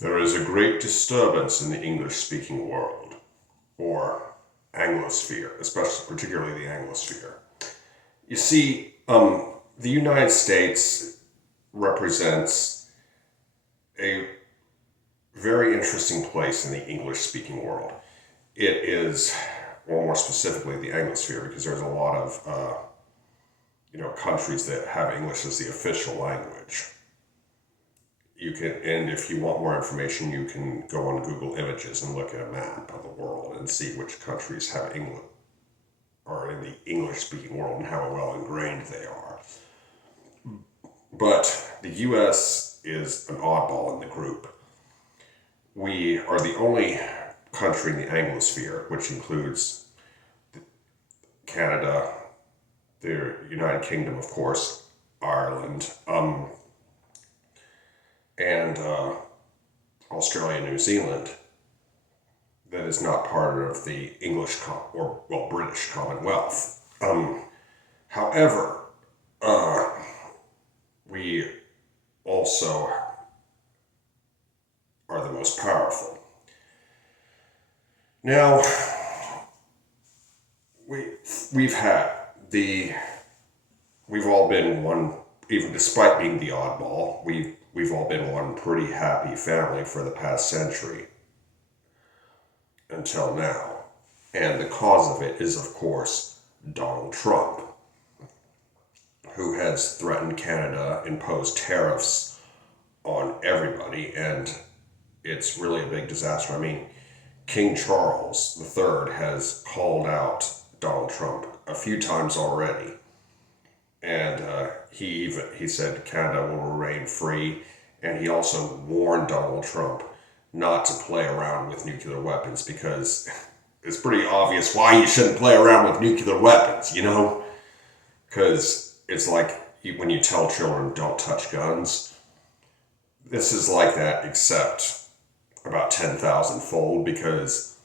There is a great disturbance in the English-speaking world, or Anglosphere, especially particularly the Anglosphere. You see, the United States represents a very interesting place in the English-speaking world. It is, well, more specifically, the Anglosphere, because there's a lot of countries that have English as the official language. You can, and if you want more information, you can go on Google Images and look at a map of the world and see which countries have English, are in the English-speaking world, and how well ingrained they are. But the U.S. is an oddball in the group. We are the only country in the Anglosphere, which includes Canada, the United Kingdom, of course, Ireland, and Australia and New Zealand, that is not part of the British Commonwealth. However, we also are the most powerful. Now, we've all been one, even despite being the oddball, we've all been one pretty happy family for the past century until now. And the cause of it is, of course, Donald Trump, who has threatened Canada, imposed tariffs on everybody, and it's really a big disaster. I mean, King Charles III has called out Donald Trump a few times already. And he said Canada will remain free, and he also warned Donald Trump not to play around with nuclear weapons, because it's pretty obvious why you shouldn't play around with nuclear weapons, Because it's like when you tell children don't touch guns. This is like that, except about 10,000-fold, because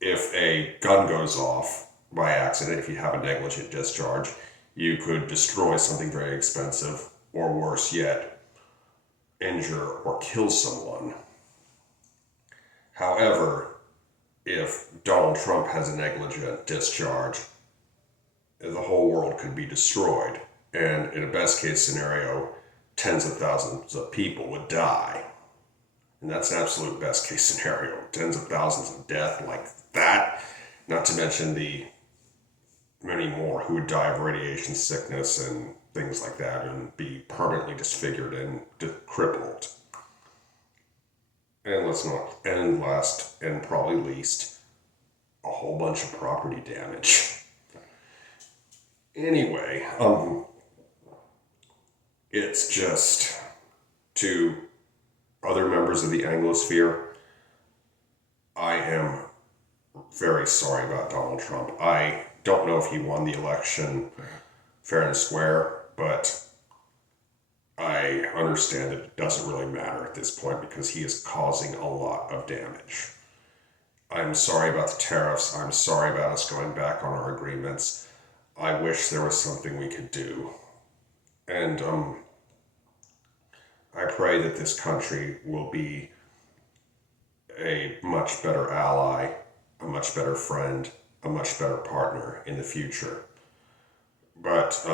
if a gun goes off by accident, if you have a negligent discharge, you could destroy something very expensive, or worse yet, injure or kill someone. However, if Donald Trump has a negligent discharge, the whole world could be destroyed. And in a best case scenario, tens of thousands of people would die. And that's an absolute best case scenario. Tens of thousands of deaths like that, not to mention the many more who would die of radiation sickness and things like that, and be permanently disfigured and crippled. And last and probably least, a whole bunch of property damage. Anyway, it's just to other members of the Anglosphere, I am very sorry about Donald Trump. I don't know if he won the election fair and square, but I understand that it doesn't really matter at this point, because he is causing a lot of damage. I'm sorry about the tariffs. I'm sorry about us going back on our agreements. I wish there was something we could do. And I pray that this country will be a much better ally, a much better friend, a much better partner in the future. But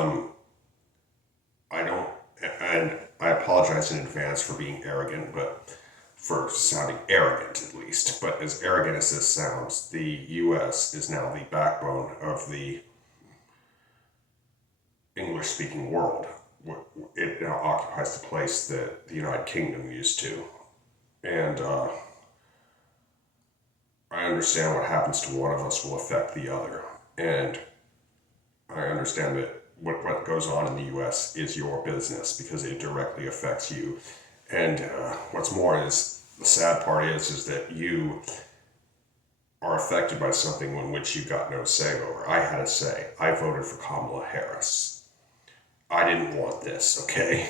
I apologize in advance for being arrogant, but for sounding arrogant at least. But as arrogant as this sounds, the U.S. is now the backbone of the English-speaking world. It now occupies the place that the United Kingdom used to. And I understand what happens to one of us will affect the other. And I understand that what goes on in the U.S. is your business, because it directly affects you. And what's more is, the sad part is that you are affected by something in which you got no say over. I had a say. I voted for Kamala Harris. I didn't want this, okay?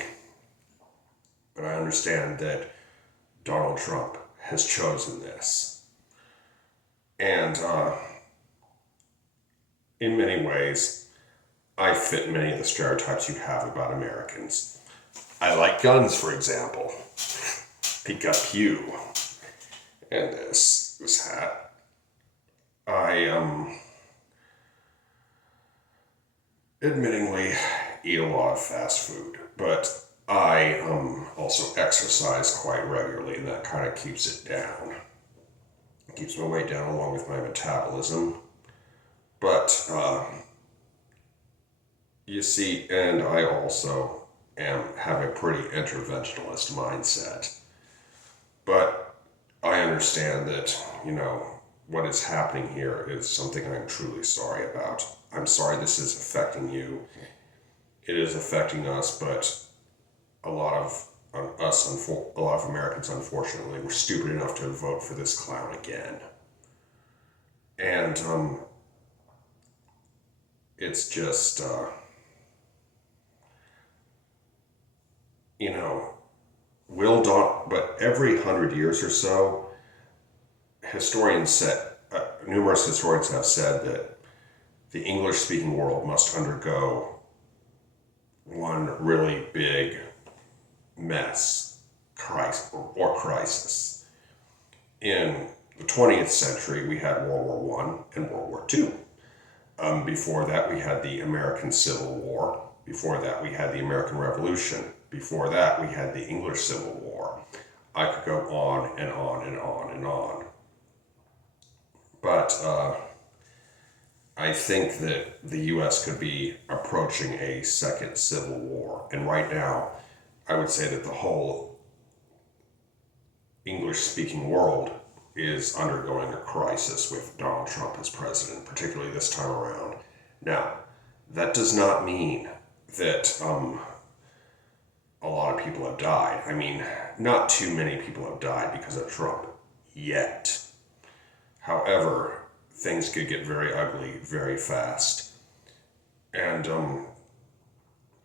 But I understand that Donald Trump has chosen this. And in many ways, I fit many of the stereotypes you have about Americans. I like guns, for example. Pikachu. And this hat. I admittingly eat a lot of fast food, but I also exercise quite regularly, and that kind of keeps it down. It keeps my weight down along with my metabolism. But you see, and I also have a pretty interventionist mindset. But I understand that, what is happening here is something I'm truly sorry about. I'm sorry this is affecting you. It is affecting us, but a lot of a lot of Americans, unfortunately, were stupid enough to vote for this clown again. And it's just, but every 100 years or so, numerous historians have said that the English-speaking world must undergo one really big mess, crisis. In the 20th century, we had World War I and World War II. Before that, we had the American Civil War. Before that, we had the American Revolution. Before that, we had the English Civil War. I could go on and on and on and on. But I think that the U.S. could be approaching a second civil war. And right now, I would say that the whole English-speaking world is undergoing a crisis with Donald Trump as president, particularly this time around. Now, that does not mean that a lot of people have died. I mean, not too many people have died because of Trump yet. However, things could get very ugly very fast. And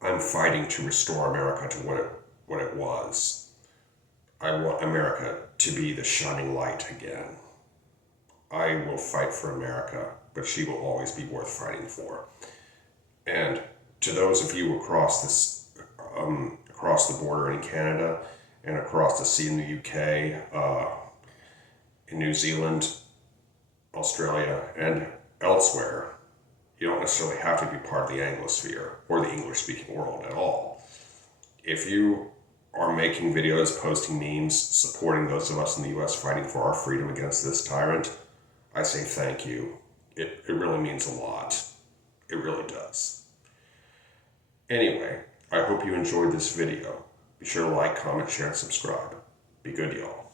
I'm fighting to restore America to what it was. I want America to be the shining light again. I will fight for America, but she will always be worth fighting for. And to those of you across the border in Canada and across the sea in the UK, in New Zealand, Australia, and elsewhere, you don't necessarily have to be part of the Anglosphere or the English-speaking world at all. If you are making videos, posting memes, supporting those of us in the US fighting for our freedom against this tyrant, I say thank you. It really means a lot. It really does. Anyway, I hope you enjoyed this video. Be sure to like, comment, share, and subscribe. Be good, y'all.